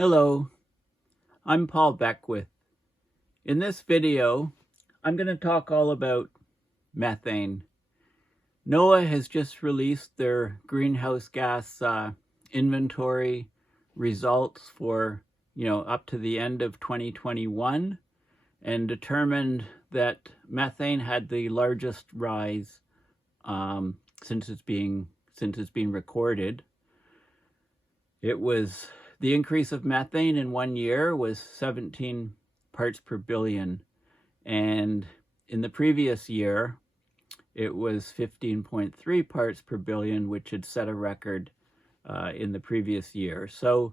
Hello, I'm Paul Beckwith. In this video, I'm going to talk all about methane. NOAA has just released their greenhouse gas inventory results for, up to the end of 2021 and determined that methane had the largest rise since it's been recorded. The increase of methane in 1 year was 17 parts per billion, and in the previous year it was 15.3 parts per billion, which had set a record in the previous year. So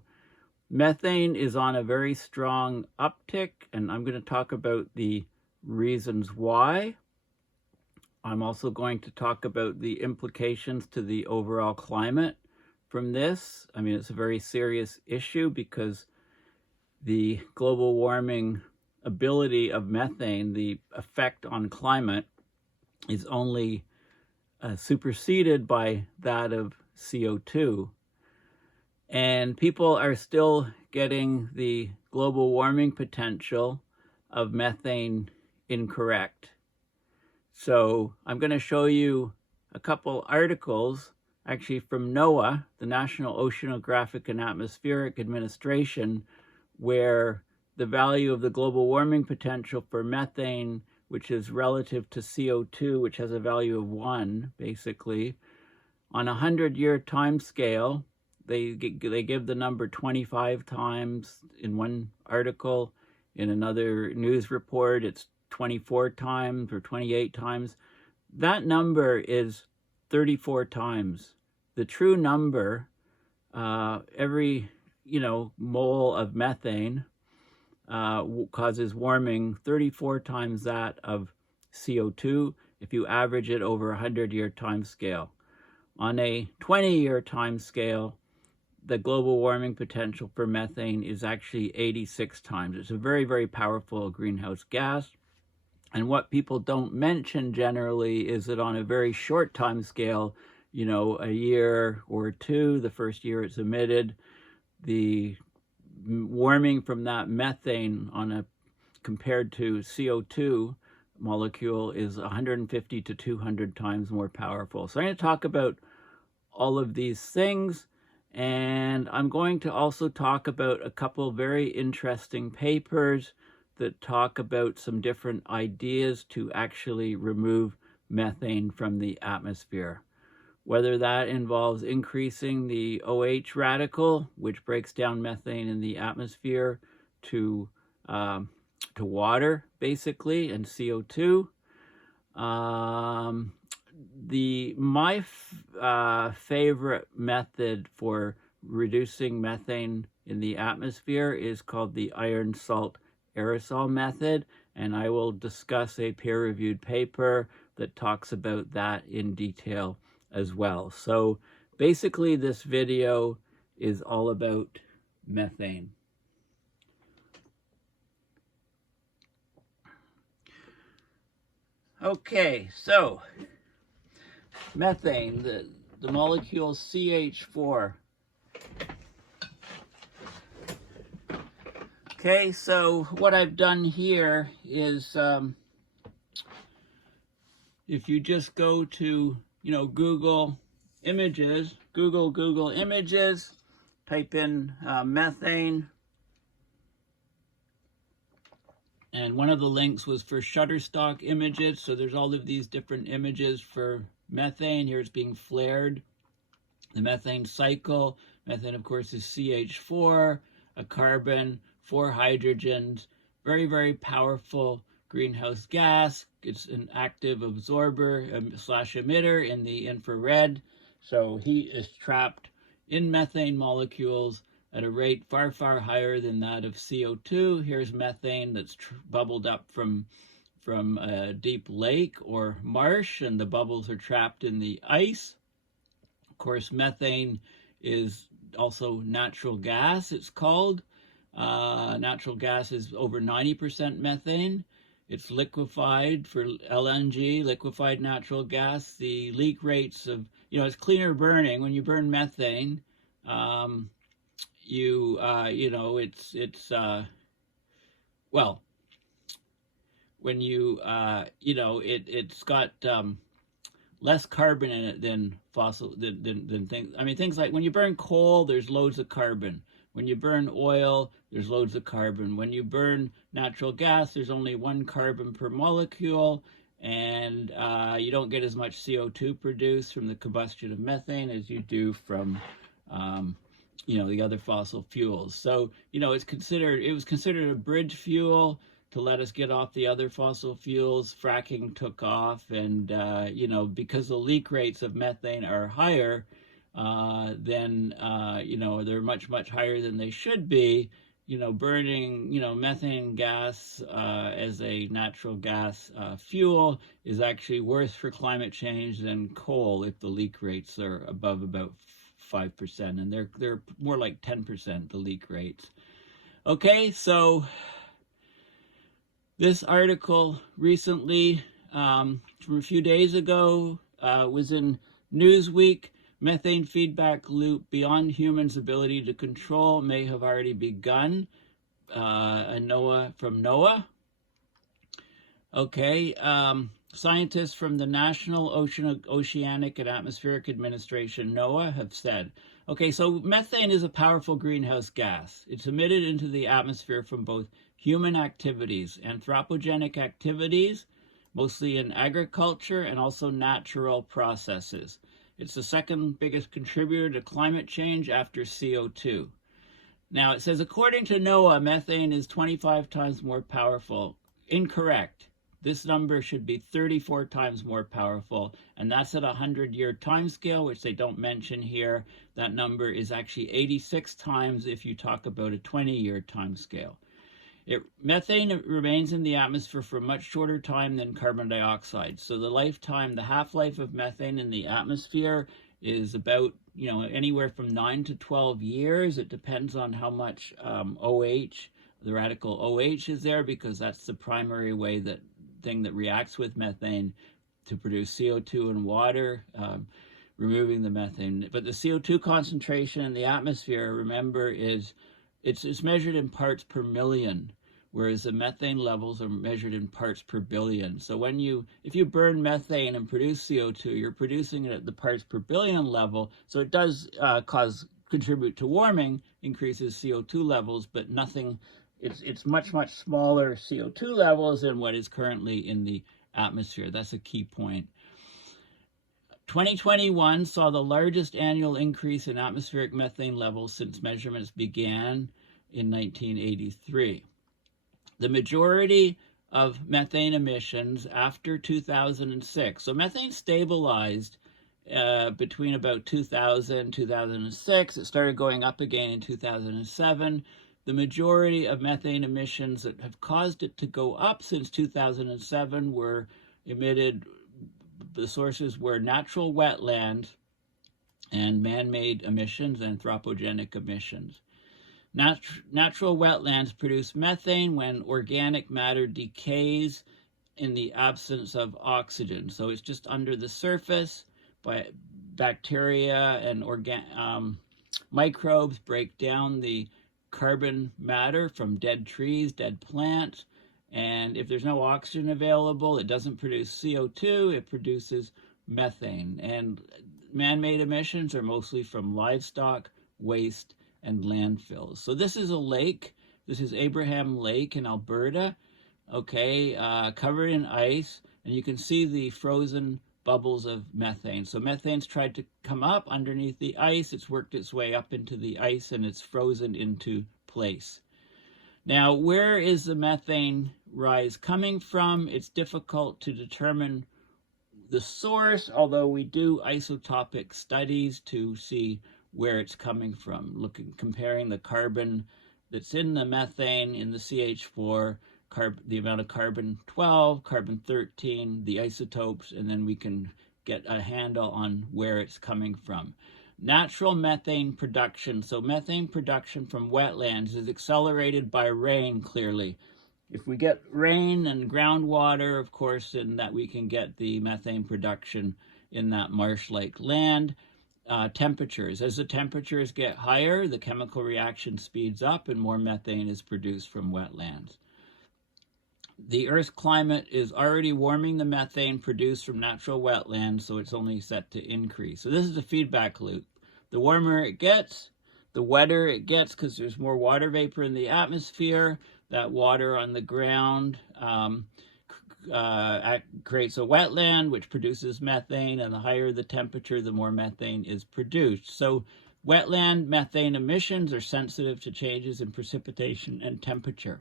methane is on a very strong uptick, and I'm going to talk about the reasons why. I'm also going to talk about the implications to the overall climate from this. I mean, it's a very serious issue because the global warming ability of methane, the effect on climate, is only superseded by that of CO2. And people are still getting the global warming potential of methane incorrect. So I'm going to show you a couple articles actually from NOAA, the National Oceanic and Atmospheric Administration, where the value of the global warming potential for methane, which is relative to CO2, which has a value of 1, basically, on a 100-year time scale, they give the number 25 times in one article. In another news report, it's 24 times or 28 times. That number is 34 times. The true number, every mole of methane causes warming 34 times that of CO2 if you average it over a 100-year time scale. On a 20-year time scale, the global warming potential for methane is actually 86 times. It's a very, very powerful greenhouse gas. And what people don't mention generally is that on a very short time scale, a year or two, the first year it's emitted, the warming from that methane compared to CO2 molecule is 150 to 200 times more powerful. So I'm going to talk about all of these things, and I'm going to also talk about a couple very interesting papers that talk about some different ideas to actually remove methane from the atmosphere. Whether that involves increasing the OH radical, which breaks down methane in the atmosphere to water, basically, and CO2. My favorite method for reducing methane in the atmosphere is called the iron salt aerosol method, and I will discuss a peer-reviewed paper that talks about that in detail as well. So basically this video is all about methane. Okay, so methane, the molecule CH4. Okay, so what I've done here is if you just go to Google Images, Google Images, type in methane, and one of the links was for Shutterstock images, so there's all of these different images for methane. Here it's being flared. The methane cycle. Methane, of course, is CH4, a carbon, 4 hydrogens, very, very powerful greenhouse gas. It's an active absorber / emitter in the infrared. So heat is trapped in methane molecules at a rate far, far higher than that of CO2. Here's methane that's bubbled up from a deep lake or marsh, and the bubbles are trapped in the ice. Of course, methane is also natural gas, it's called. Natural gas is over 90% methane. It's liquefied for LNG, liquefied natural gas. The leak rates of, it's cleaner burning. When you burn methane, you know, well, when you know, it's got less carbon in it than fossil than things. I mean, things like when you burn coal, there's loads of carbon. When you burn oil, there's loads of carbon. When you burn natural gas, there's only 1 carbon per molecule, and you don't get as much CO2 produced from the combustion of methane as you do from you know, the other fossil fuels. So, you know, it was considered a bridge fuel to let us get off the other fossil fuels. Fracking took off, and you know, because the leak rates of methane are higher, then you know, they're much higher than they should be. You know, burning, you know, methane gas as a natural gas fuel is actually worse for climate change than coal if the leak rates are above about 5%, and they're more like 10%, the leak rates. Okay, so this article recently, from a few days ago, was in Newsweek. Methane feedback loop beyond humans' ability to control may have already begun. From NOAA. Okay, scientists from the National Oceanic and Atmospheric Administration, NOAA, have said, okay, so methane is a powerful greenhouse gas. It's emitted into the atmosphere from both human activities, anthropogenic activities, mostly in agriculture, and also natural processes. It's the second biggest contributor to climate change after CO2. Now it says, according to NOAA, methane is 25 times more powerful. Incorrect. This number should be 34 times more powerful, and that's at a 100-year time scale, which they don't mention here. That number is actually 86 times if you talk about a 20-year time scale. Methane remains in the atmosphere for a much shorter time than carbon dioxide. So the half-life of methane in the atmosphere is about, you know, anywhere from 9 to 12 years. It depends on how much OH, the radical OH, is there, because that's the primary thing that reacts with methane to produce CO2 and water, removing the methane. But the CO2 concentration in the atmosphere, remember, it's measured in parts per million, whereas the methane levels are measured in parts per billion. So if you burn methane and produce CO2, you're producing it at the parts per billion level. So it does contribute to warming, increases CO2 levels, but nothing. It's much smaller CO2 levels than what is currently in the atmosphere. That's a key point. 2021 saw the largest annual increase in atmospheric methane levels since measurements began in 1983. The majority of methane emissions after 2006, so methane stabilized between about 2000 2006. It started going up again in 2007. The majority of methane emissions that have caused it to go up since 2007 were emitted. The sources were natural wetlands and man-made emissions, anthropogenic emissions. Natural wetlands produce methane when organic matter decays in the absence of oxygen. So it's just under the surface, by bacteria and microbes break down the carbon matter from dead trees, dead plants, and if there's no oxygen available, it doesn't produce CO2, it produces methane. And man-made emissions are mostly from livestock, waste, and landfills. So this is a lake. This is Abraham Lake in Alberta, okay, covered in ice, and you can see the frozen bubbles of methane. So methane's tried to come up underneath the ice, it's worked its way up into the ice, and it's frozen into place. Now, where is the methane rise coming from? It's difficult to determine the source, although we do isotopic studies to see where it's coming from, comparing the carbon that's in the methane, in the CH4, the amount of carbon 12, carbon 13, the isotopes, and then we can get a handle on where it's coming from. Natural methane production, so methane production from wetlands is accelerated by rain, clearly. If we get rain and groundwater, of course, then that we can get the methane production in that marsh-like land. temperatures. As the temperatures get higher, the chemical reaction speeds up and more methane is produced from wetlands. The Earth's climate is already warming the methane produced from natural wetlands, so it's only set to increase. So this is a feedback loop. The warmer it gets, the wetter it gets because there's more water vapor in the atmosphere. That water on the ground creates a wetland, which produces methane, and the higher the temperature, the more methane is produced. So wetland methane emissions are sensitive to changes in precipitation and temperature.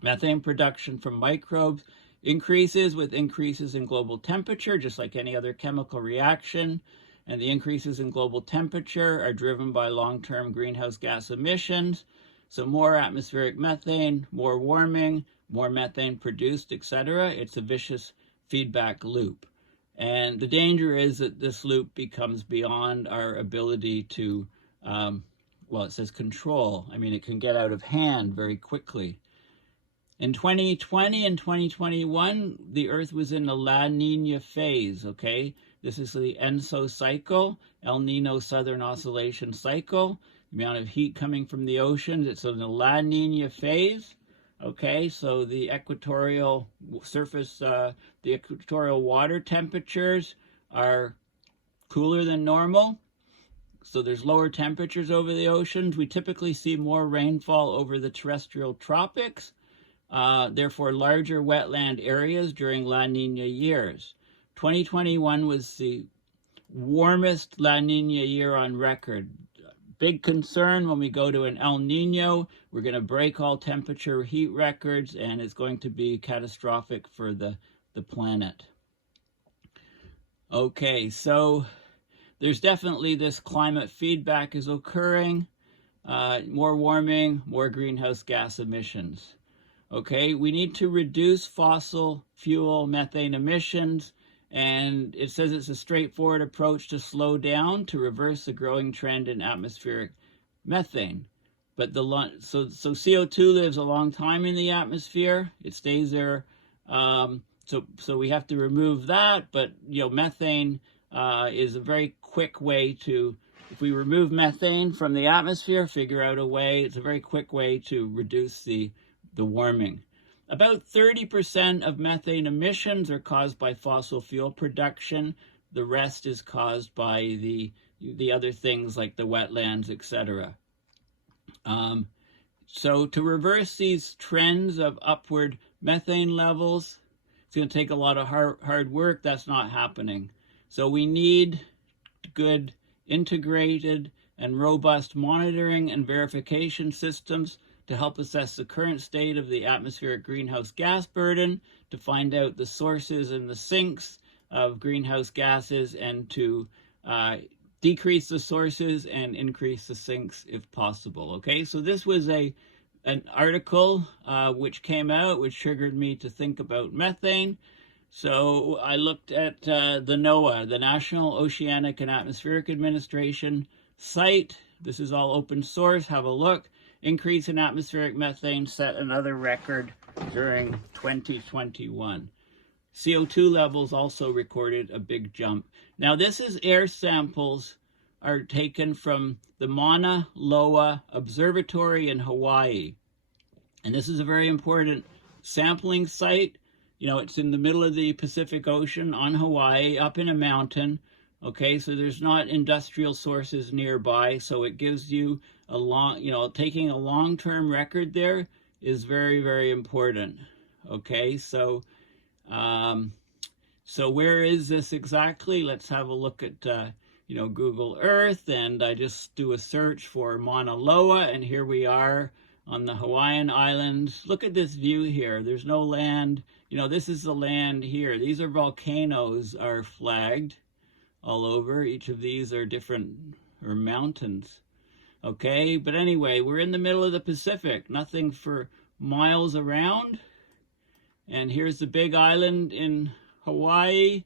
Methane production from microbes increases with increases in global temperature, just like any other chemical reaction. And the increases in global temperature are driven by long-term greenhouse gas emissions. So more atmospheric methane, more warming, more methane produced, etc. It's a vicious feedback loop. And the danger is that this loop becomes beyond our ability to, well, it says control. I mean, it can get out of hand very quickly. In 2020 and 2021, the Earth was in the La Niña phase, okay? This is the ENSO cycle, El Nino Southern Oscillation cycle. The amount of heat coming from the oceans, it's in the La Niña phase, okay? So the equatorial surface, the equatorial water temperatures are cooler than normal. So there's lower temperatures over the oceans. We typically see more rainfall over the terrestrial tropics. Therefore, larger wetland areas during La Niña years. 2021 was the warmest La Niña year on record. Big concern when we go to an El Nino, we're going to break all temperature heat records, and it's going to be catastrophic for the planet. Okay, so there's definitely this climate feedback is occurring. More warming, more greenhouse gas emissions. Okay, we need to reduce fossil fuel methane emissions, and it says it's a straightforward approach to slow down to reverse the growing trend in atmospheric methane. But so CO2 lives a long time in the atmosphere. It stays there. So we have to remove that. But methane is a very quick way to. If we remove methane from the atmosphere, figure out a way. It's a very quick way to reduce the warming. About 30% of methane emissions are caused by fossil fuel production. The rest is caused by the other things like the wetlands, etc. So to reverse these trends of upward methane levels, it's going to take a lot of hard work. That's not happening. So we need good integrated and robust monitoring and verification systems to help assess the current state of the atmospheric greenhouse gas burden, to find out the sources and the sinks of greenhouse gases, and to decrease the sources and increase the sinks if possible. Okay, so this was an article which came out, which triggered me to think about methane. So I looked at the NOAA, the National Oceanic and Atmospheric Administration site. This is all open source. Have a look. Increase in atmospheric methane set another record during 2021. CO2 levels also recorded a big jump. Now this is air samples are taken from the Mauna Loa Observatory in Hawaii. And this is a very important sampling site. It's in the middle of the Pacific Ocean on Hawaii, up in a mountain. Okay, so there's not industrial sources nearby, so it gives you taking a long-term record there is very, very important. Okay, so where is this exactly? Let's have a look at Google Earth, and I just do a search for Mauna Loa, and here we are on the Hawaiian Islands. Look at this view here. There's no land. This is the land here. These are volcanoes are flagged all over. Each of these are different, or mountains. Okay, but anyway, we're in the middle of the Pacific, nothing for miles around. And here's the big island in Hawaii,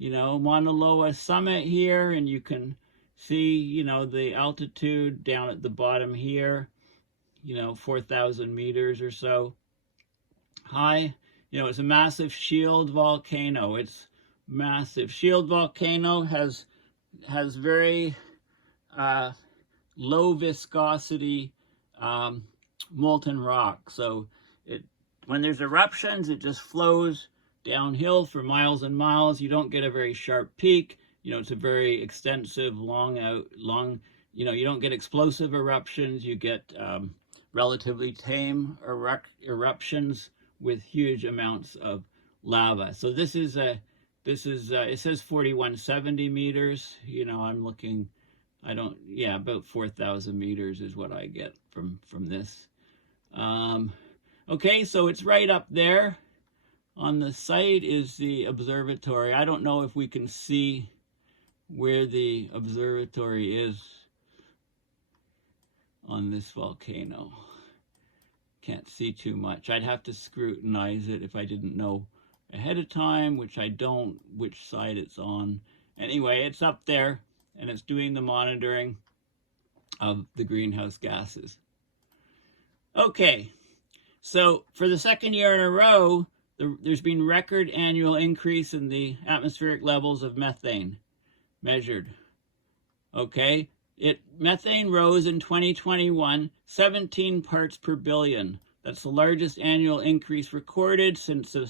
Mauna Loa summit here, and you can see, the altitude down at the bottom here, 4,000 meters or so high. It's a massive shield volcano. It's massive. Shield volcano has has very low viscosity molten rock. So when there's eruptions, it just flows downhill for miles and miles. You don't get a very sharp peak. It's a very extensive, you don't get explosive eruptions. You get relatively tame eruptions with huge amounts of lava. So it says 4170 meters. I'm looking, about 4,000 meters is what I get from this. Okay, so it's right up there. On the site is the observatory. I don't know if we can see where the observatory is on this volcano. Can't see too much. I'd have to scrutinize it if I didn't know ahead of time, which I don't, which side it's on. Anyway, it's up there, and it's doing the monitoring of the greenhouse gases. Okay, so for the second year in a row, there's been record annual increase in the atmospheric levels of methane measured. Okay, methane rose in 2021 17 parts per billion. That's the largest annual increase recorded since the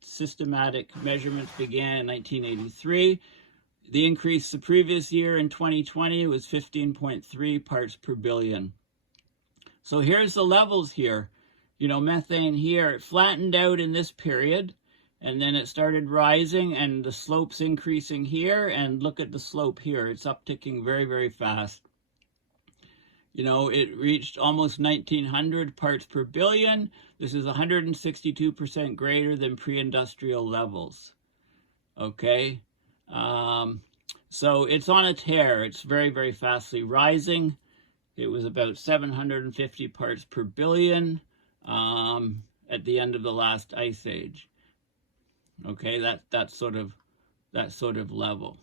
systematic measurements began in 1983. The increase the previous year in 2020 was 15.3 parts per billion. So here's the levels here. Methane here, it flattened out in this period, and then it started rising, and the slope's increasing here, and look at the slope here. It's upticking very, very fast. It reached almost 1900 parts per billion. This is 162% greater than pre-industrial levels. Okay, so it's on a tear. It's very, very fastly rising. It was about 750 parts per billion at the end of the last ice age. Okay, that sort of level.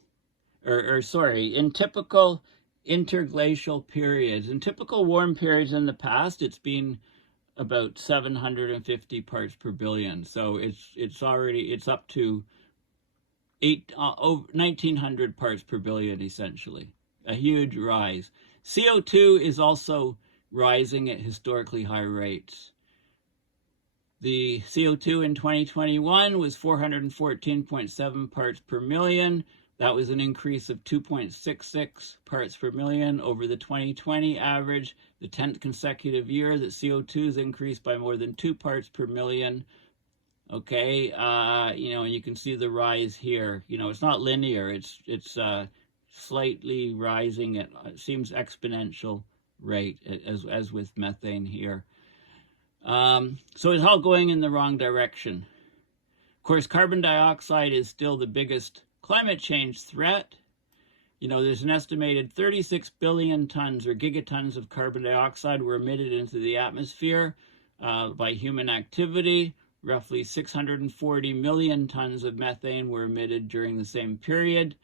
In typical interglacial periods. In typical warm periods in the past, it's been about 750 parts per billion. So it's up to 1900 parts per billion, essentially. A huge rise. CO2 is also rising at historically high rates. The CO2 in 2021 was 414.7 parts per million. That was an increase of 2.66 parts per million over the 2020 average, the 10th consecutive year that CO2 has increased by more than 2 parts per million. Okay, and you can see the rise here. It's not linear. It's slightly rising at, it seems, exponential rate, as with methane here. So it's all going in the wrong direction. Of course, carbon dioxide is still the biggest climate change threat. There's an estimated 36 billion tons or gigatons of carbon dioxide were emitted into the atmosphere by human activity. Roughly 640 million tons of methane were emitted during the same period.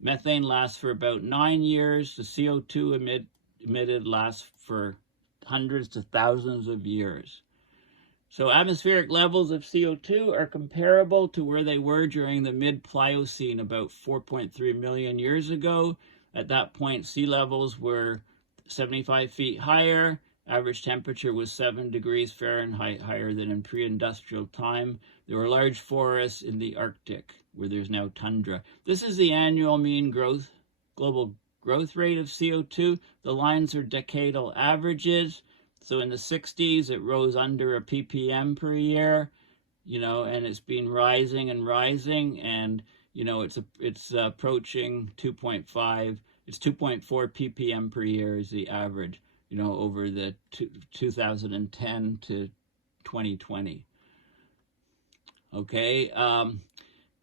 Methane lasts for about 9 years. The CO2 emitted lasts for hundreds to thousands of years. So atmospheric levels of CO2 are comparable to where they were during the mid-Pliocene about 4.3 million years ago. At that point, sea levels were 75 feet higher. Average temperature was 7 degrees Fahrenheit higher than in pre-industrial time. There were large forests in the Arctic, where there's now tundra. This is the annual mean global growth rate of CO2. The lines are decadal averages. So in the 60s, it rose under a ppm per year, and it's been rising and rising, and it's approaching 2.5. It's 2.4 ppm per year is the average, over the 2010 to 2020. Okay,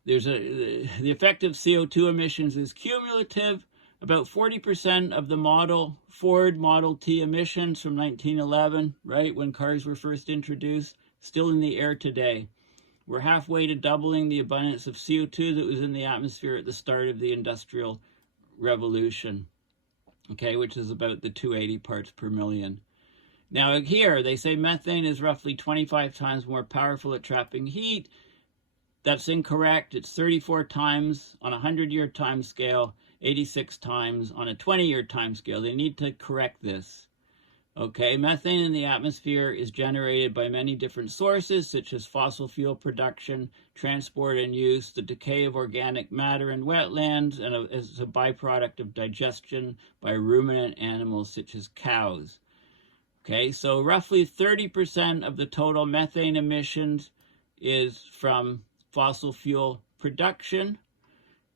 the effect of CO2 emissions is cumulative. About 40% of the Ford Model T emissions from 1911, right, when cars were first introduced, still in the air today. We're halfway to doubling the abundance of CO2 that was in the atmosphere at the start of the Industrial Revolution, okay, which is about the 280 parts per million. Now here, they say methane is roughly 25 times more powerful at trapping heat. That's incorrect. It's 34 times on a 100-year time scale. 86 times on a 20-year time scale. They need to correct this. Okay, methane in the atmosphere is generated by many different sources, such as fossil fuel production, transport and use, the decay of organic matter in wetlands, and as a byproduct of digestion by ruminant animals such as cows. Okay, so roughly 30% of the total methane emissions is from fossil fuel production.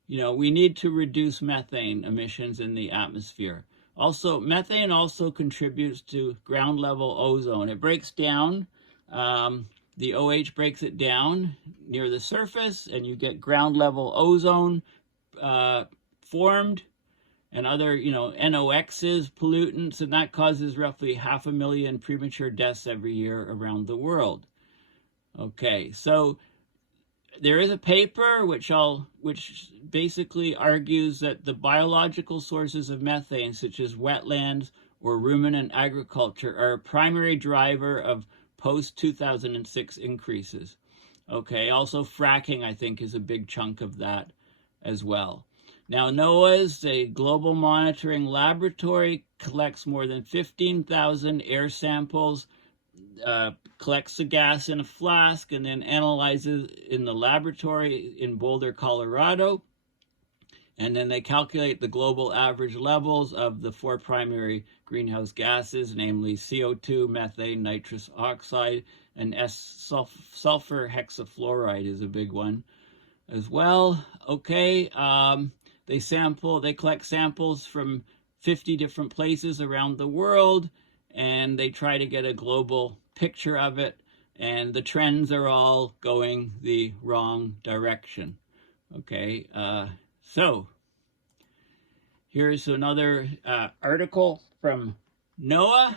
You know, we need to reduce methane emissions in the atmosphere. Also, methane also contributes to ground level ozone. It breaks down, the OH breaks it down near the surface, and you get ground level ozone formed, and other, NOx's, pollutants, and that causes roughly 500,000 premature deaths every year around the world. Okay, so there is a paper which basically argues that the biological sources of methane, such as wetlands or ruminant agriculture, are a primary driver of post-2006 increases. Okay, also fracking, I think, is a big chunk of that as well. Now, NOAA's a global monitoring laboratory, collects more than 15,000 air samples, collects the gas in a flask, and then analyzes in the laboratory in Boulder, Colorado. And then they calculate the global average levels of the 4 primary greenhouse gases, namely CO2, methane, nitrous oxide, and sulfur hexafluoride is a big one as well. Okay, they collect samples from 50 different places around the world, and they try to get a global picture of it, and the trends are all going the wrong direction. Okay, so here's another article from NOAA,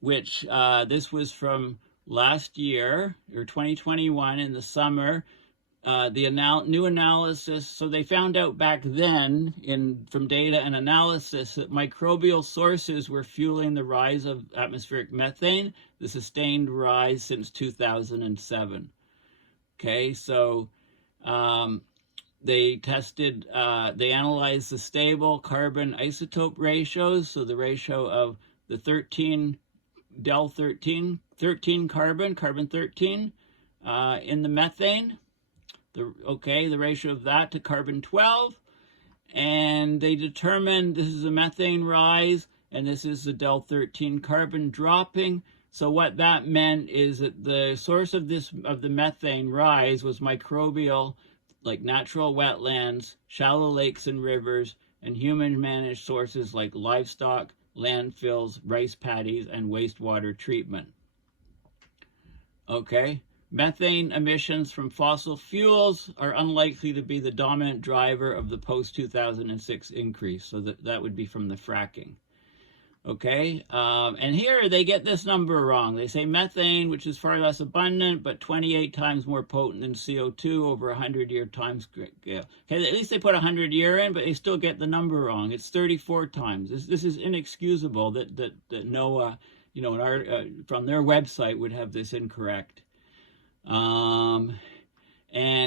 which this was from last year, or 2021 in the summer. The new analysis, so they found out back then from data and analysis that microbial sources were fueling the rise of atmospheric methane, the sustained rise since 2007. Okay, so they analyzed the stable carbon isotope ratios, so the ratio of the 13 carbon 13 in the methane. The ratio of that to carbon 12, and they determined this is a methane rise, and this is the del 13 carbon dropping. So what that meant is that the source of the methane rise was microbial, like natural wetlands, shallow lakes and rivers, and human-managed sources like livestock, landfills, rice paddies, and wastewater treatment. Okay. Methane emissions from fossil fuels are unlikely to be the dominant driver of the post-2006 increase, so that would be from the fracking. Okay, and here they get this number wrong. They say methane, which is far less abundant, but 28 times more potent than CO2 over a 100-year time scale. Okay, at least they put 100-year in, but they still get the number wrong. It's 34 times. This is inexcusable that NOAA, from their website would have this incorrect. And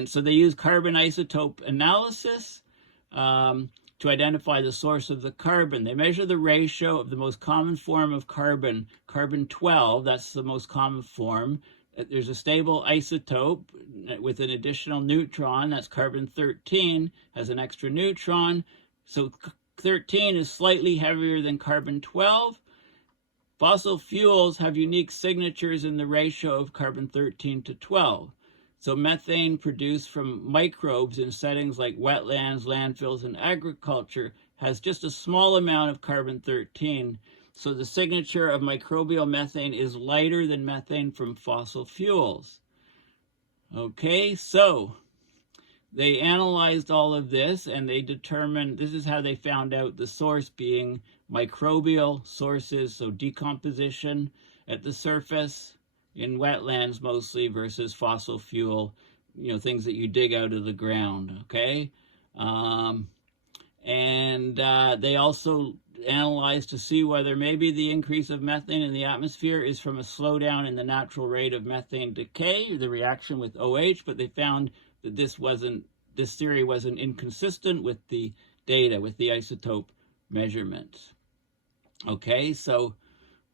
so they use carbon isotope analysis to identify the source of the carbon. They measure the ratio of the most common form of carbon, carbon 12, that's the most common form. There's a stable isotope with an additional neutron, that's carbon 13, has an extra neutron. So 13 is slightly heavier than carbon 12. Fossil fuels have unique signatures in the ratio of carbon 13 to 12. So methane produced from microbes in settings like wetlands, landfills, and agriculture has just a small amount of carbon 13. So the signature of microbial methane is lighter than methane from fossil fuels. Okay, so they analyzed all of this, and they determined, this is how they found out the source being microbial sources, so decomposition at the surface in wetlands mostly versus fossil fuel, things that you dig out of the ground, okay? They also analyzed to see whether maybe the increase of methane in the atmosphere is from a slowdown in the natural rate of methane decay, the reaction with OH, but they found that this wasn't this theory wasn't inconsistent with the data, with the isotope measurements. Okay, so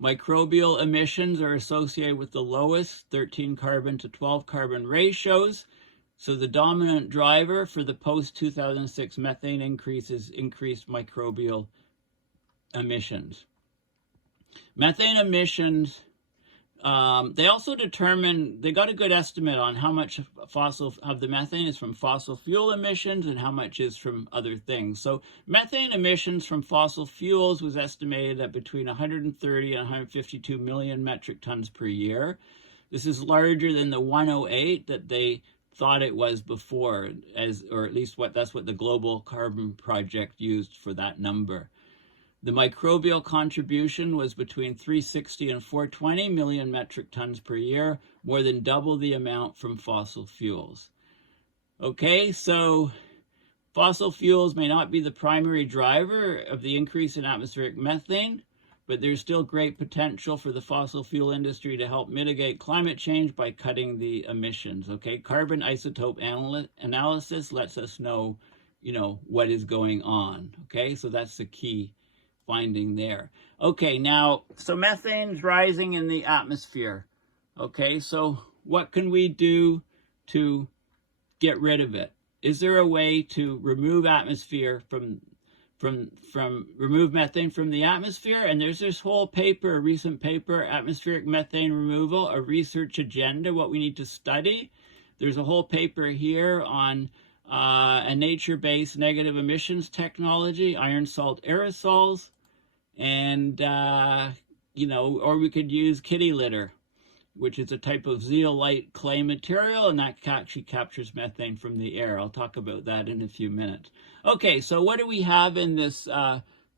microbial emissions are associated with the lowest 13 carbon to 12 carbon ratios. So the dominant driver for the post-2006 methane increase is increased microbial emissions. Methane emissions, they also determined, they got a good estimate on how much of the methane is from fossil fuel emissions and how much is from other things. So methane emissions from fossil fuels was estimated at between 130 and 152 million metric tons per year. This is larger than the 108 that they thought it was before, or at least that's what the Global Carbon Project used for that number. The microbial contribution was between 360 and 420 million metric tons per year, more than double the amount from fossil fuels. Okay, so fossil fuels may not be the primary driver of the increase in atmospheric methane, but there's still great potential for the fossil fuel industry to help mitigate climate change by cutting the emissions. Okay, carbon isotope analysis lets us know, what is going on. Okay, so that's the key finding there. Okay, now, so methane's rising in the atmosphere. Okay, so what can we do to get rid of it? Is there a way to remove atmosphere remove methane from the atmosphere? And there's this whole paper, a recent paper, Atmospheric Methane Removal, a research agenda, what we need to study. There's a whole paper here on a nature-based negative emissions technology, iron salt aerosols, and, or we could use kitty litter, which is a type of zeolite clay material, and that actually captures methane from the air. I'll talk about that in a few minutes. Okay, so what do we have in this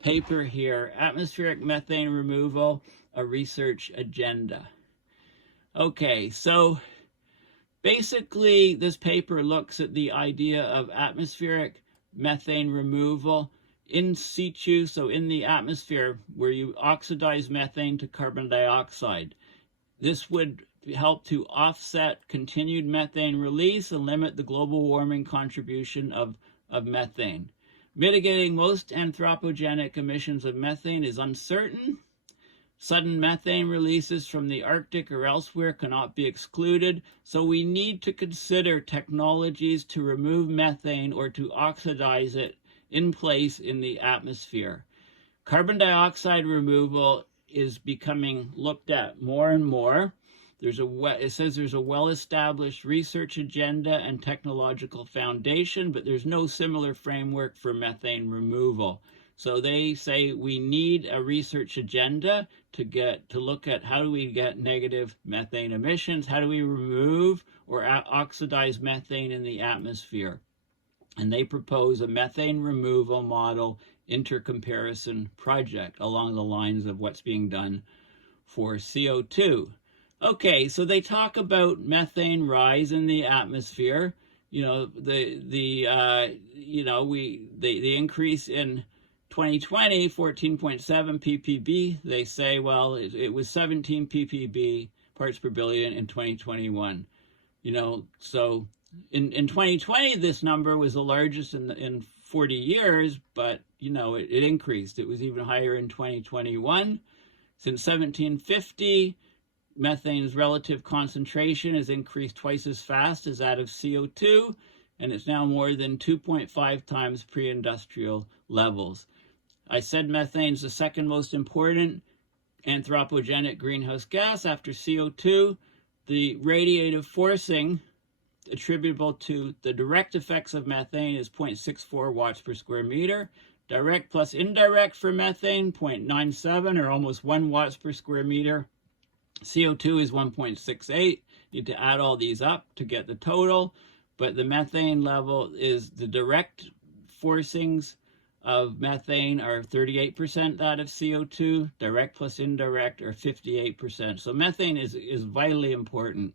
paper here? Atmospheric Methane Removal, a research agenda. Okay, so basically this paper looks at the idea of atmospheric methane removal in situ, so in the atmosphere, where you oxidize methane to carbon dioxide. This would help to offset continued methane release and limit the global warming contribution of methane. Mitigating most anthropogenic emissions of methane is uncertain. Sudden methane releases from the Arctic or elsewhere cannot be excluded, so we need to consider technologies to remove methane or to oxidize it in place in the atmosphere. Carbon dioxide removal is becoming looked at more and more. It says there's a well-established research agenda and technological foundation, but there's no similar framework for methane removal. So they say we need a research agenda to look at how do we get negative methane emissions, how do we remove or oxidize methane in the atmosphere. And they propose a methane removal model intercomparison project along the lines of what's being done for CO2. Okay, so they talk about methane rise in the atmosphere. The increase in 2020, 14.7 ppb. They say, well, it was 17 ppb parts per billion in 2021. So in 2020, this number was the largest in 40 years, but it increased. It was even higher in 2021. Since 1750, methane's relative concentration has increased twice as fast as that of CO2, and it's now more than 2.5 times pre-industrial levels. I said methane's the second most important anthropogenic greenhouse gas after CO2. The radiative forcing attributable to the direct effects of methane is 0.64 watts per square meter. Direct plus indirect for methane, 0.97 or almost 1 watts per square meter. CO2 is 1.68. You need to add all these up to get the total, but the methane level is the direct forcings of methane are 38% that of CO2. Direct plus indirect are 58%. So methane is vitally important.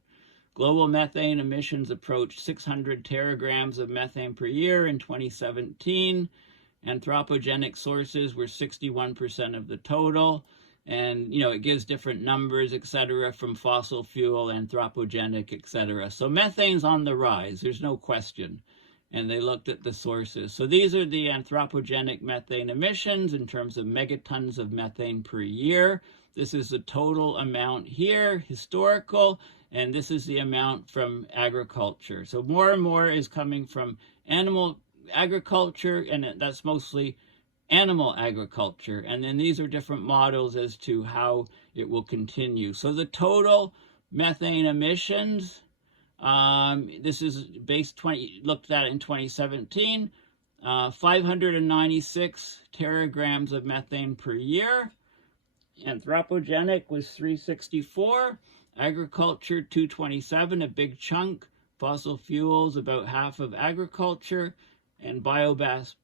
Global methane emissions approached 600 teragrams of methane per year in 2017. Anthropogenic sources were 61% of the total. And, it gives different numbers, etc., from fossil fuel, anthropogenic, etc. So methane's on the rise, there's no question. and they looked at the sources. So these are the anthropogenic methane emissions in terms of megatons of methane per year. This is the total amount here, historical, and this is the amount from agriculture. So more and more is coming from animal agriculture, and that's mostly animal agriculture. And then these are different models as to how it will continue. So the total methane emissions, this is looked at in 2017, 596 teragrams of methane per year. Anthropogenic was 364, agriculture 227, a big chunk, fossil fuels about half of agriculture, and biomass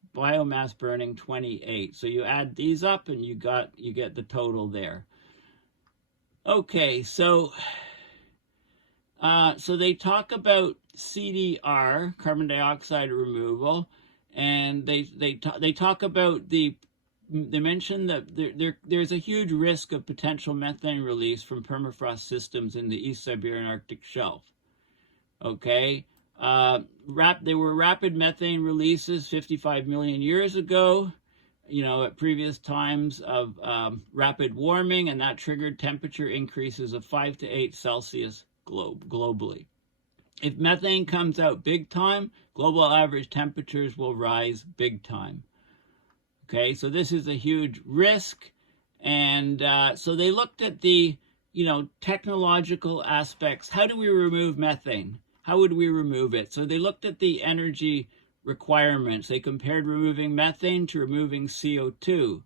burning 28. So you add these up and you get the total there. Okay, so they talk about CDR, carbon dioxide removal, and they talk about they mention that there's a huge risk of potential methane release from permafrost systems in the East Siberian Arctic Shelf. Okay, there were rapid methane releases 55 million years ago, at previous times of rapid warming, and that triggered temperature increases of 5 to 8 Celsius globally. If methane comes out big time, global average temperatures will rise big time. Okay, so this is a huge risk, and so they looked at the, technological aspects. How do we remove methane? How would we remove it? So they looked at the energy requirements. They compared removing methane to removing CO2.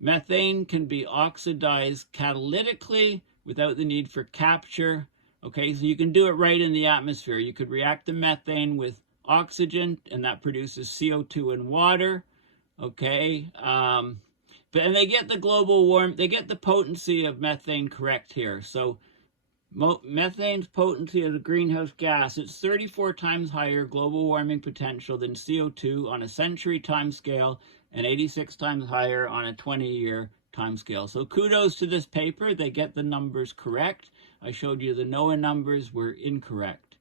Methane can be oxidized catalytically without the need for capture. Okay, so you can do it right in the atmosphere. You could react the methane with oxygen, and that produces CO2 and water. Okay, and they get the they get the potency of methane correct here. So methane's potency as a greenhouse gas, it's 34 times higher global warming potential than CO2 on a century timescale, and 86 times higher on a 20-year timescale. So kudos to this paper, they get the numbers correct. I showed you the NOAA numbers were incorrect.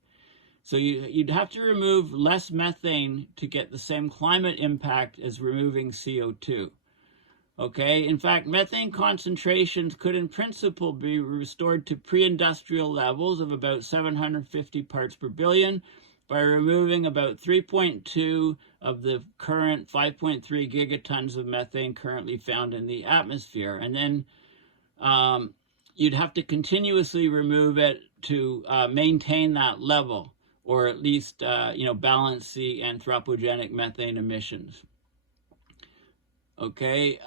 So you'd have to remove less methane to get the same climate impact as removing CO2. Okay, in fact, methane concentrations could in principle be restored to pre-industrial levels of about 750 parts per billion by removing about 3.2 of the current 5.3 gigatons of methane currently found in the atmosphere. And then you'd have to continuously remove it to maintain that level, or at least, balance the anthropogenic methane emissions. Okay,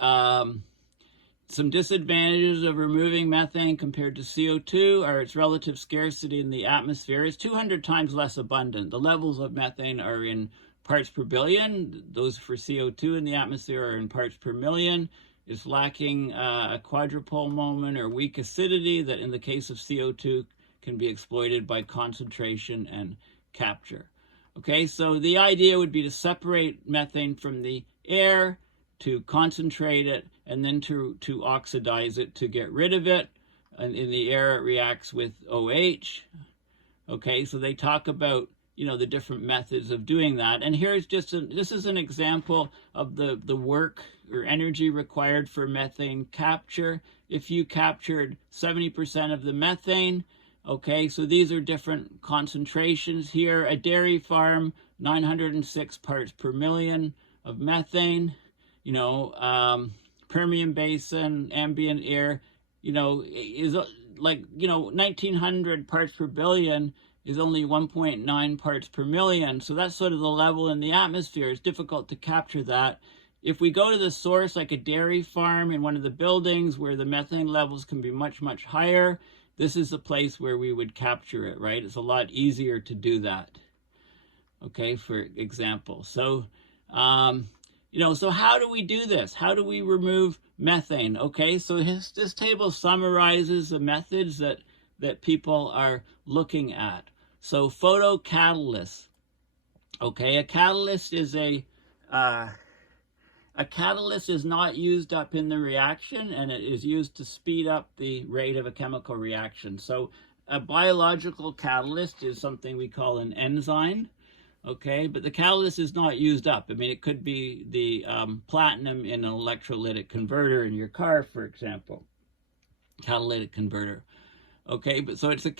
some disadvantages of removing methane compared to CO2 are its relative scarcity in the atmosphere. It's 200 times less abundant. The levels of methane are in parts per billion. Those for CO2 in the atmosphere are in parts per million. It's lacking a quadrupole moment or weak acidity that in the case of CO2 can be exploited by concentration and capture. Okay, so the idea would be to separate methane from the air, to concentrate it, and then to oxidize it to get rid of it. And in the air, it reacts with OH. Okay, so they talk about, the different methods of doing that. And here's this is an example of the work or energy required for methane capture. If you captured 70% of the methane, okay, so these are different concentrations here. A dairy farm, 906 parts per million of methane. Permian Basin, ambient air, is like, 1900 parts per billion is only 1.9 parts per million. So that's sort of the level in the atmosphere. It's difficult to capture that. If we go to the source, like a dairy farm in one of the buildings where the methane levels can be much, much higher, this is the place where we would capture it, right? It's a lot easier to do that, okay, for example. So, so how do we do this? How do we remove methane? Okay, so this table summarizes the methods that people are looking at. So photocatalysts. Okay, a catalyst is not used up in the reaction, and it is used to speed up the rate of a chemical reaction. So a biological catalyst is something we call an enzyme. Okay, but the catalyst is not used up. I mean, it could be the platinum in an electrolytic converter in your car, for example, catalytic converter. Okay, but so it's a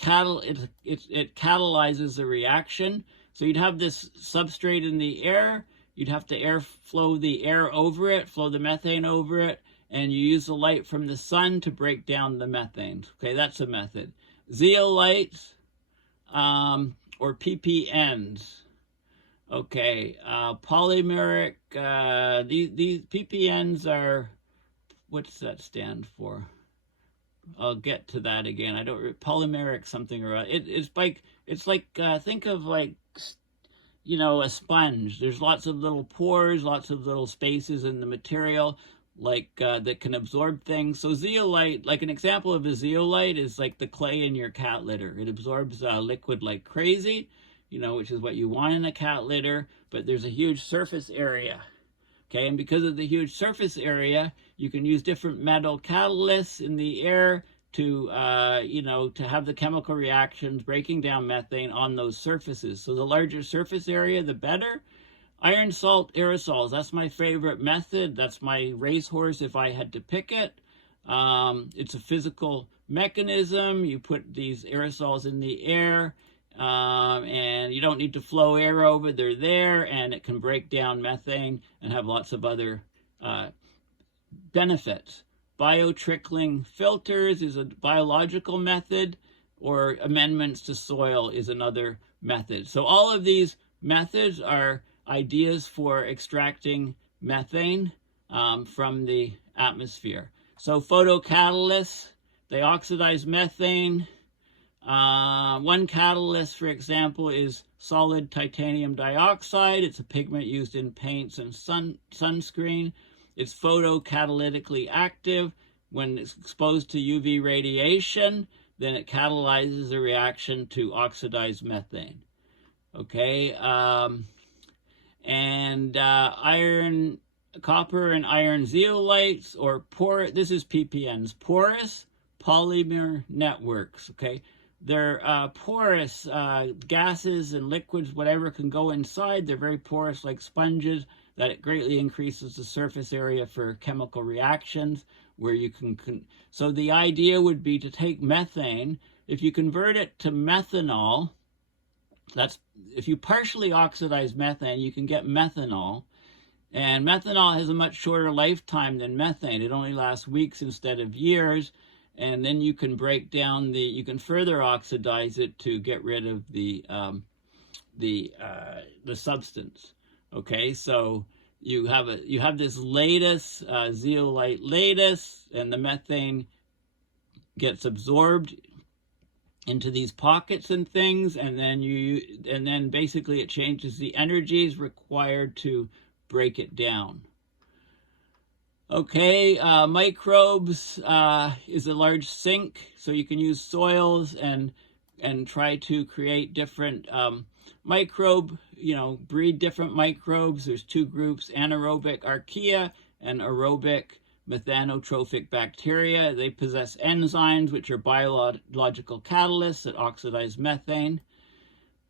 it catalyzes a reaction. So you'd have this substrate in the air. You'd have to flow the air over it, flow the methane over it, and you use the light from the sun to break down the methane. Okay, that's a method. Zeolites or PPNs. Okay, polymeric. These PPNs are, what's that stand for? I'll get to that again. I don't polymeric something or other. It's like think of like, you know, a sponge. There's lots of little pores, lots of little spaces in the material, like that can absorb things. So zeolite, like an example of a zeolite, is like the clay in your cat litter. It absorbs liquid like crazy, you know, which is what you want in a cat litter. But there's a huge surface area. Okay, and because of the huge surface area, you can use different metal catalysts in the air to, you know, to have the chemical reactions breaking down methane on those surfaces. So the larger surface area, the better. Iron salt aerosols, that's my favorite method. That's my racehorse if I had to pick it. It's a physical mechanism. You put these aerosols in the air, and you don't need to flow air over. They're there, and it can break down methane and have lots of other benefits. Biotrickling filters is a biological method, or amendments to soil is another method. So all of these methods are ideas for extracting methane from the atmosphere. So photocatalysts, they oxidize methane. One catalyst, for example, is solid titanium dioxide. It's a pigment used in paints and sunscreen. It's photocatalytically active. When it's exposed to UV radiation, then it catalyzes a reaction to oxidize methane. Okay, copper and iron zeolites, or this is PPNs, porous polymer networks. Okay, they're porous gases and liquids, whatever can go inside. They're very porous, like sponges. That it greatly increases the surface area for chemical reactions, where you can so the idea would be to take methane. If you convert it to methanol, that's if you partially oxidize methane, you can get methanol. And methanol has a much shorter lifetime than methane. It only lasts weeks instead of years. And then you can break down you can further oxidize it to get rid of the substance. Okay, so you have this lattice, zeolite lattice, and the methane gets absorbed into these pockets and things, and then basically it changes the energies required to break it down. Okay, microbes is a large sink, so you can use soils and try to create different breed different microbes. There's two groups, anaerobic archaea and aerobic methanotrophic bacteria. They possess enzymes, which are biological catalysts that oxidize methane.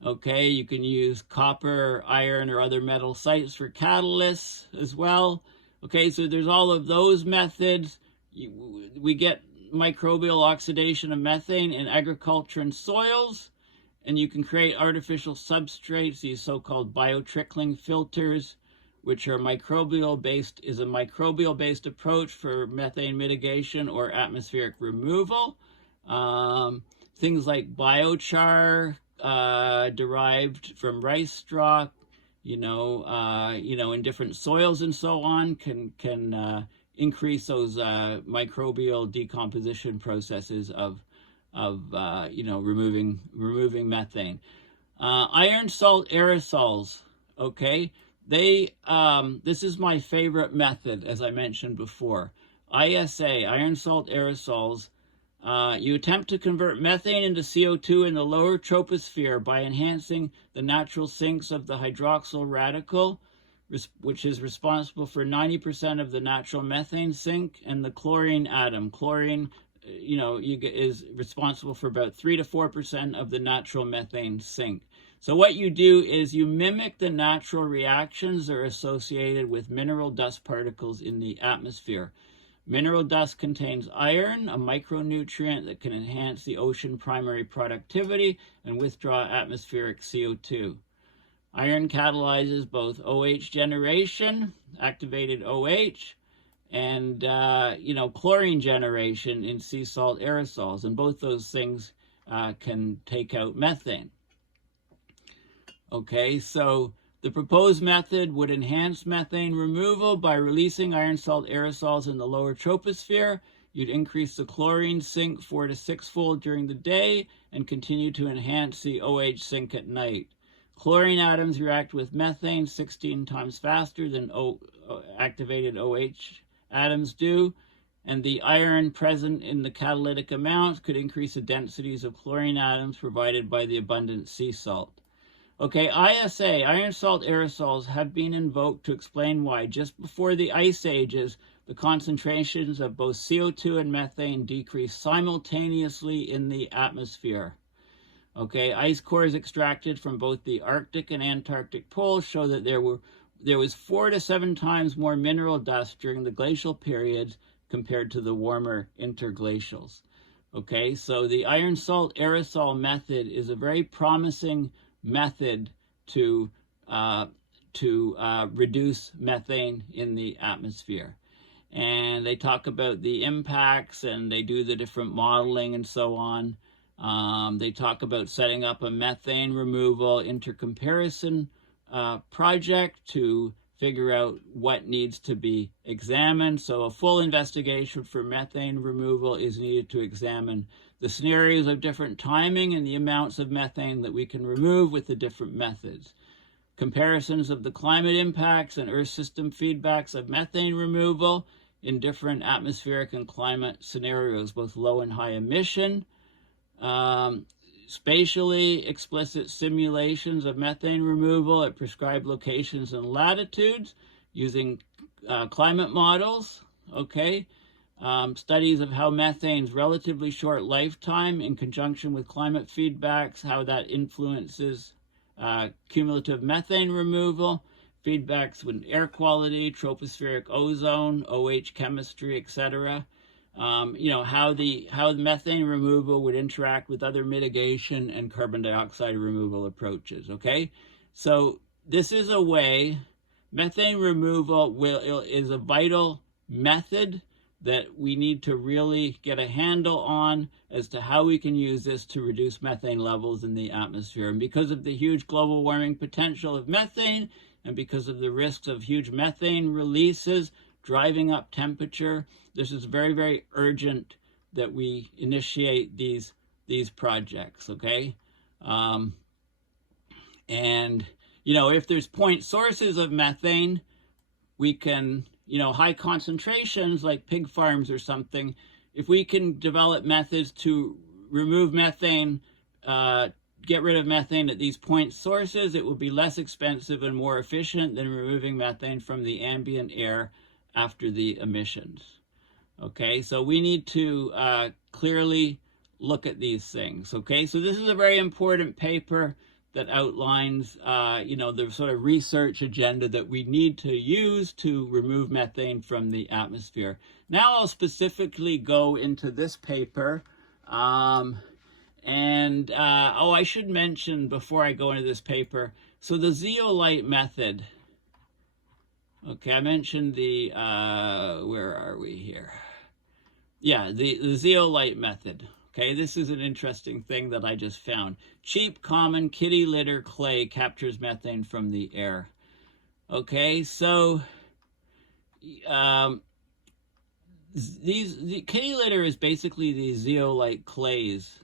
Okay, you can use copper, iron, or other metal sites for catalysts as well. Okay, so there's all of those methods. We get microbial oxidation of methane in agriculture and soils, and you can create artificial substrates, these so-called biotrickling filters, which are microbial-based approach for methane mitigation or atmospheric removal. Things like biochar derived from rice straw, in different soils and so on, can increase those microbial decomposition processes of removing methane. Iron salt aerosols. Okay, this is my favorite method, as I mentioned before. ISA, iron salt aerosols. You attempt to convert methane into CO2 in the lower troposphere by enhancing the natural sinks of the hydroxyl radical, which is responsible for 90% of the natural methane sink, and the chlorine atom. Chlorine, is responsible for about 3 to 4% of the natural methane sink. So what you do is you mimic the natural reactions that are associated with mineral dust particles in the atmosphere. Mineral dust contains iron, a micronutrient that can enhance the ocean primary productivity and withdraw atmospheric CO2. Iron catalyzes both OH generation, activated OH, and chlorine generation in sea salt aerosols, and both those things can take out methane. Okay, so the proposed method would enhance methane removal by releasing iron salt aerosols in the lower troposphere. You'd increase the chlorine sink 4 to 6-fold during the day and continue to enhance the OH sink at night. Chlorine atoms react with methane 16 times faster than activated OH atoms do, and the iron present in the catalytic amounts could increase the densities of chlorine atoms provided by the abundant sea salt. Okay, ISA, iron salt aerosols, have been invoked to explain why just before the ice ages, the concentrations of both CO2 and methane decreased simultaneously in the atmosphere. Okay, ice cores extracted from both the Arctic and Antarctic poles show that there was 4 to 7 times more mineral dust during the glacial periods compared to the warmer interglacials. Okay, so the iron salt aerosol method is a very promising method to reduce methane in the atmosphere. And they talk about the impacts, and they do the different modeling and so on. They talk about setting up a methane removal intercomparison project to figure out what needs to be examined. So a full investigation for methane removal is needed to examine the scenarios of different timing and the amounts of methane that we can remove with the different methods. Comparisons of the climate impacts and Earth system feedbacks of methane removal in different atmospheric and climate scenarios, both low and high emission. Spatially explicit simulations of methane removal at prescribed locations and latitudes using climate models, okay? Studies of how methane's relatively short lifetime in conjunction with climate feedbacks, how that influences cumulative methane removal, feedbacks with air quality, tropospheric ozone, OH chemistry, etc. How the methane removal would interact with other mitigation and carbon dioxide removal approaches, okay? So this is a way, methane removal is a vital method that we need to really get a handle on as to how we can use this to reduce methane levels in the atmosphere. And because of the huge global warming potential of methane, and because of the risks of huge methane releases driving up temperature, this is very, very urgent that we initiate these projects, okay? If there's point sources of methane, we can, high concentrations like pig farms or something, if we can develop methods to remove methane, get rid of methane at these point sources, it will be less expensive and more efficient than removing methane from the ambient air after the emissions. Okay, so we need to clearly look at these things. Okay, so this is a very important paper that outlines, the sort of research agenda that we need to use to remove methane from the atmosphere. Now I'll specifically go into this paper. I should mention before I go into this paper, so the zeolite method. Okay, I mentioned the, where are we here? Yeah, the zeolite method. Okay, this is an interesting thing that I just found. Cheap, common kitty litter clay captures methane from the air. Okay, so the kitty litter is basically the zeolite clays.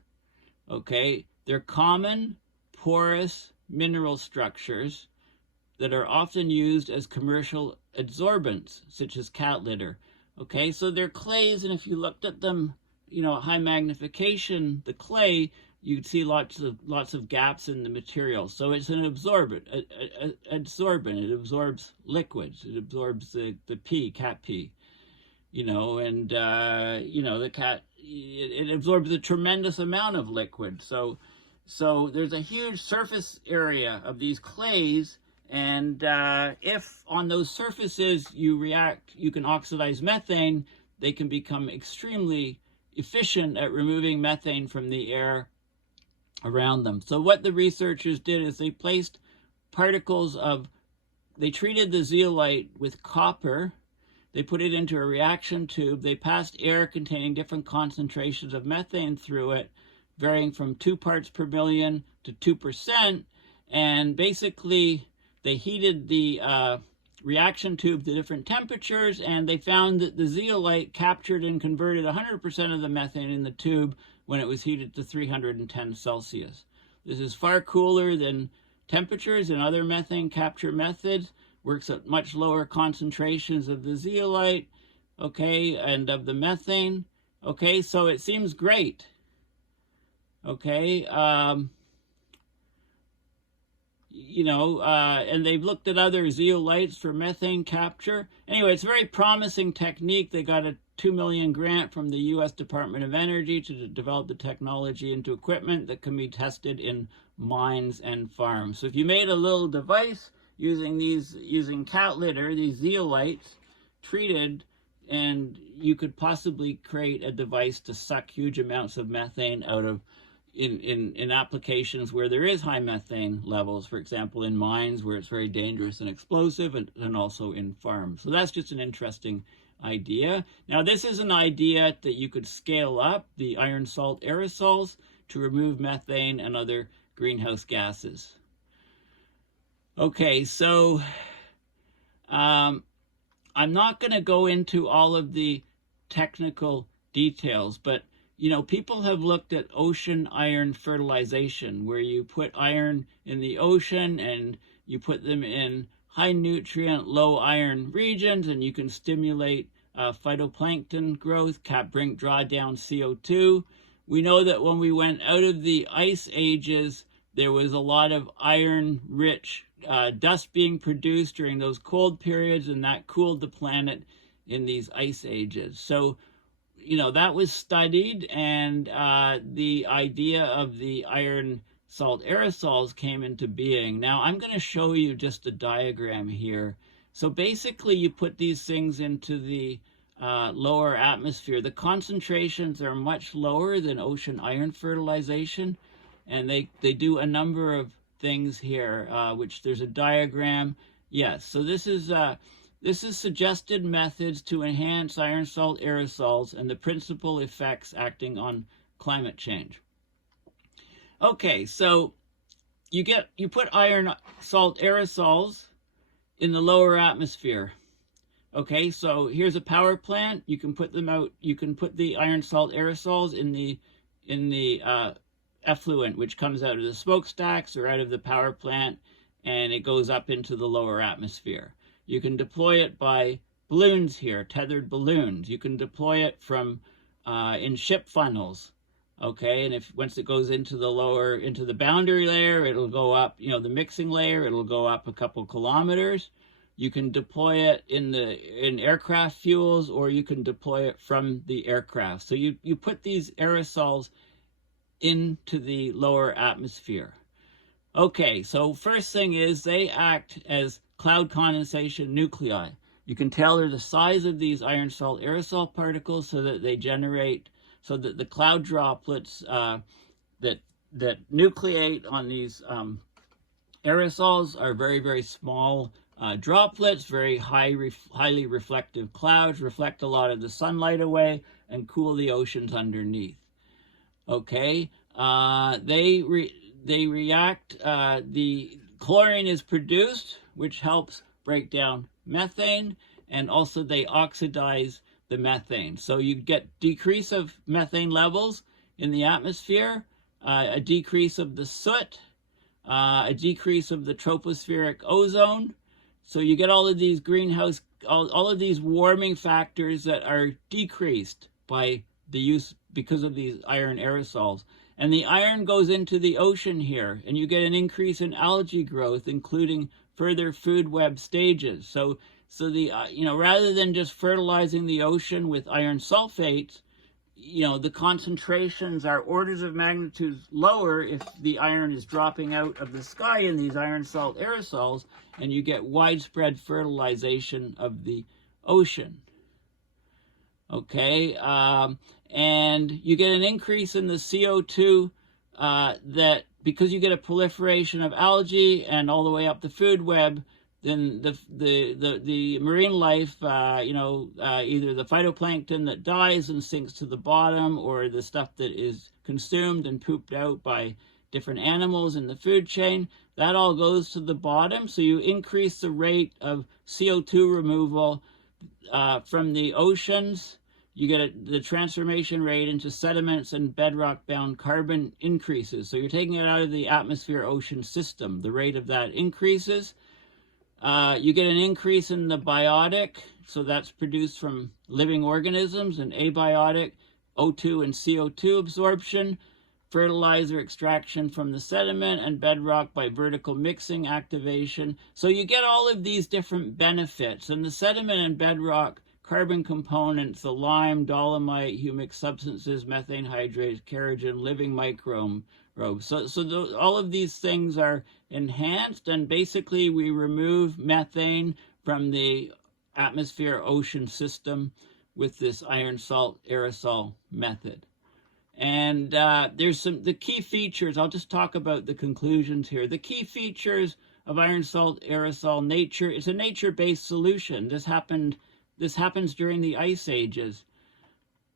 Okay, they're common, porous mineral structures that are often used as commercial adsorbents, such as cat litter. Okay, so they're clays, and if you looked at them, high magnification, the clay, you'd see lots of gaps in the material. So it's an adsorbent. It absorbs liquids. It absorbs the pee, cat pee. The cat, it absorbs a tremendous amount of liquid. So So there's a huge surface area of these clays, and if on those surfaces you can oxidize methane, they can become extremely efficient at removing methane from the air around them. So what the researchers did is they placed they treated the zeolite with copper, they put it into a reaction tube, they passed air containing different concentrations of methane through it, varying from 2 parts per million to 2%, and basically they heated the reaction tube to different temperatures, and they found that the zeolite captured and converted 100% of the methane in the tube when it was heated to 310 Celsius. This is far cooler than temperatures and other methane capture methods, works at much lower concentrations of the zeolite, okay, and of the methane, okay, so it seems great. Okay, and they've looked at other zeolites for methane capture. Anyway, it's a very promising technique. They got a $2 million grant from the U.S. Department of Energy to develop the technology into equipment that can be tested in mines and farms. So if you made a little device using cat litter, these zeolites treated, and you could possibly create a device to suck huge amounts of methane out of in applications where there is high methane levels, for example, in mines where it's very dangerous and explosive, and also in farms. So that's just an interesting idea. Now, this is an idea that you could scale up the iron salt aerosols to remove methane and other greenhouse gases. Okay, so I'm not going to go into all of the technical details, but people have looked at ocean iron fertilization, where you put iron in the ocean and you put them in high nutrient, low iron regions, and you can stimulate phytoplankton growth, draw down CO2. We know that when we went out of the ice ages, there was a lot of iron-rich dust being produced during those cold periods, and that cooled the planet in these ice ages. So that was studied, and the idea of the iron salt aerosols came into being. Now, I'm going to show you just a diagram here. So basically, you put these things into the lower atmosphere. The concentrations are much lower than ocean iron fertilization, and they do a number of things here, which there's a diagram. Yes, so this is suggested methods to enhance iron salt aerosols and the principal effects acting on climate change. Okay, so you put iron salt aerosols in the lower atmosphere. Okay, so here's a power plant. You can put them out. You can put the iron salt aerosols in the effluent, which comes out of the smokestacks or out of the power plant, and it goes up into the lower atmosphere. You can deploy it by balloons here, tethered balloons. You can deploy it from in ship funnels, okay? And once it goes into the boundary layer, it'll go up, the mixing layer, it'll go up a couple kilometers. You can deploy it in aircraft fuels, or you can deploy it from the aircraft. So you put these aerosols into the lower atmosphere. Okay, so first thing is they act as cloud condensation nuclei. You can tell they're the size of these iron salt aerosol particles, so that the cloud droplets that nucleate on these aerosols are very, very small droplets, very highly reflective clouds, reflect a lot of the sunlight away and cool the oceans underneath. Okay, they react, the chlorine is produced, which helps break down methane, and also they oxidize the methane. So you get decrease of methane levels in the atmosphere, a decrease of the soot, a decrease of the tropospheric ozone. So you get all of these all of these warming factors that are decreased by the use because of these iron aerosols. And the iron goes into the ocean here, and you get an increase in algae growth, including further food web stages. So the rather than just fertilizing the ocean with iron sulfates, the concentrations are orders of magnitude lower if the iron is dropping out of the sky in these iron salt aerosols, and you get widespread fertilization of the ocean. Okay, and you get an increase in the CO2 that, because you get a proliferation of algae and all the way up the food web, then the marine life, either the phytoplankton that dies and sinks to the bottom, or the stuff that is consumed and pooped out by different animals in the food chain, that all goes to the bottom. So you increase the rate of CO2 removal from the oceans. You get the transformation rate into sediments, and bedrock-bound carbon increases. So you're taking it out of the atmosphere-ocean system. The rate of that increases. You get an increase in the biotic, so that's produced from living organisms, and abiotic, O2 and CO2 absorption, fertilizer extraction from the sediment, and bedrock by vertical mixing activation. So you get all of these different benefits, and the sediment and bedrock carbon components, the lime, dolomite, humic substances, methane hydrates, kerogen, living microbes. So all of these things are enhanced, and basically we remove methane from the atmosphere-ocean system with this iron salt aerosol method. And there's the key features. I'll just talk about the conclusions here. The key features of iron salt aerosol nature, it's a nature-based solution. This happens during the ice ages.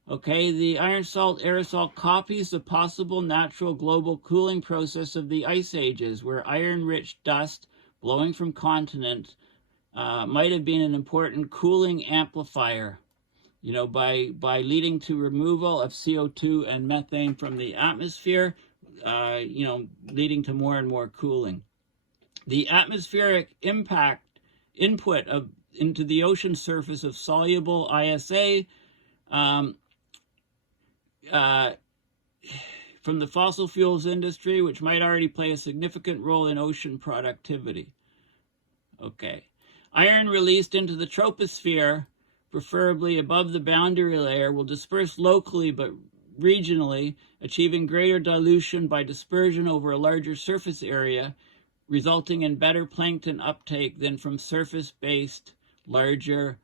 Okay, the iron salt aerosol copies the possible natural global cooling process of the ice ages, where iron-rich dust blowing from continents might have been an important cooling amplifier, by leading to removal of CO2 and methane from the atmosphere, leading to more and more cooling. The atmospheric input into the ocean surface of soluble ISA from the fossil fuels industry, which might already play a significant role in ocean productivity. Okay. Iron released into the troposphere, preferably above the boundary layer, will disperse locally but regionally, achieving greater dilution by dispersion over a larger surface area, resulting in better plankton uptake than from surface-based larger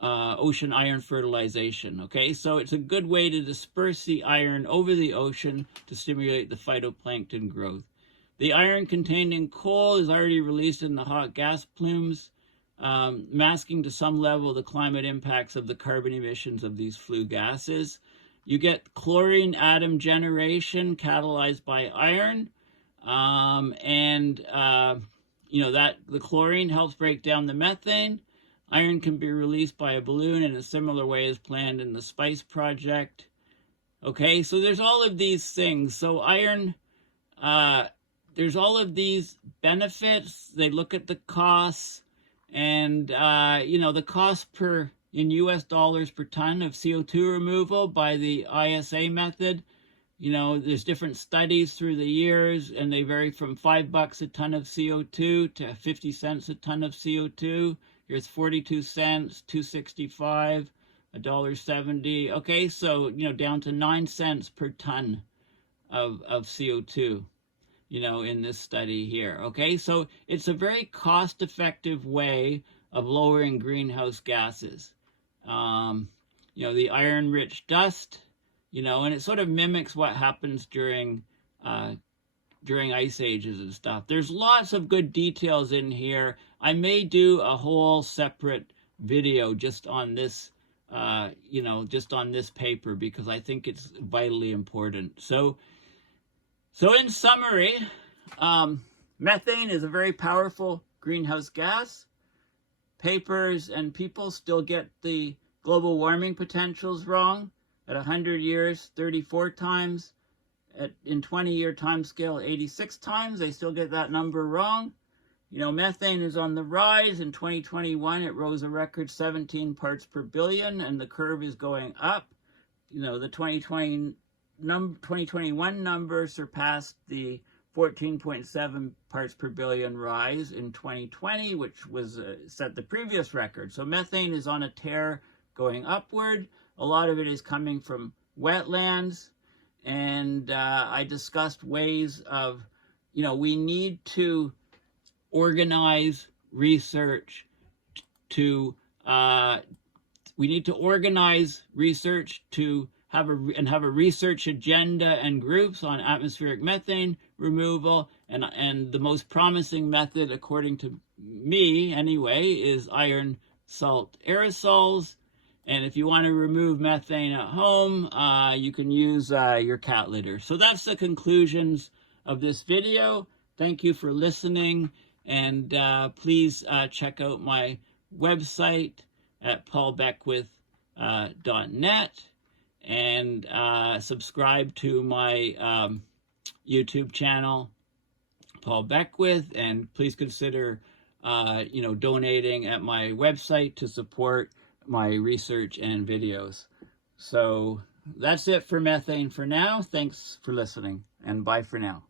ocean iron fertilization. Okay, so it's a good way to disperse the iron over the ocean to stimulate the phytoplankton growth. The iron contained in coal is already released in the hot gas plumes, masking to some level the climate impacts of the carbon emissions of these flue gases. You get chlorine atom generation catalyzed by iron, that the chlorine helps break down the methane. Iron can be released by a balloon in a similar way as planned in the SPICE project. Okay, so there's all of these things. So iron, there's all of these benefits. They look at the costs, and the cost in US dollars per ton of CO2 removal by the ISA method. There's different studies through the years, and they vary from $5 a ton of CO2 to 50 cents a ton of CO2. Here's 42 cents, $2.65, $1.70. Okay, so, down to 9 cents per ton of CO2, in this study here. Okay, so it's a very cost-effective way of lowering greenhouse gases. The iron-rich dust, and it sort of mimics what happens during ice ages and stuff. There's lots of good details in here. I may do a whole separate video just on this, just on this paper, because I think it's vitally important. So in summary, methane is a very powerful greenhouse gas. Papers and people still get the global warming potentials wrong. At 100 years, 34 times. In 20-year time scale, 86 times. They still get that number wrong. Methane is on the rise. In 2021, it rose a record 17 parts per billion, and the curve is going up. The 2021 number surpassed the 14.7 parts per billion rise in 2020, which was set the previous record. So methane is on a tear going upward. A lot of it is coming from wetlands, and I discussed ways of, we need to organize research to have a research agenda and groups on atmospheric methane removal, and the most promising method, according to me anyway, is iron salt aerosols. And if you want to remove methane at home, you can use your cat litter. So that's the conclusions of this video. Thank you for listening, and please check out my website at paulbeckwith.net, and subscribe to my YouTube channel, Paul Beckwith, and please consider donating at my website to support my research and videos. So that's it for methane for now. Thanks for listening, and bye for now.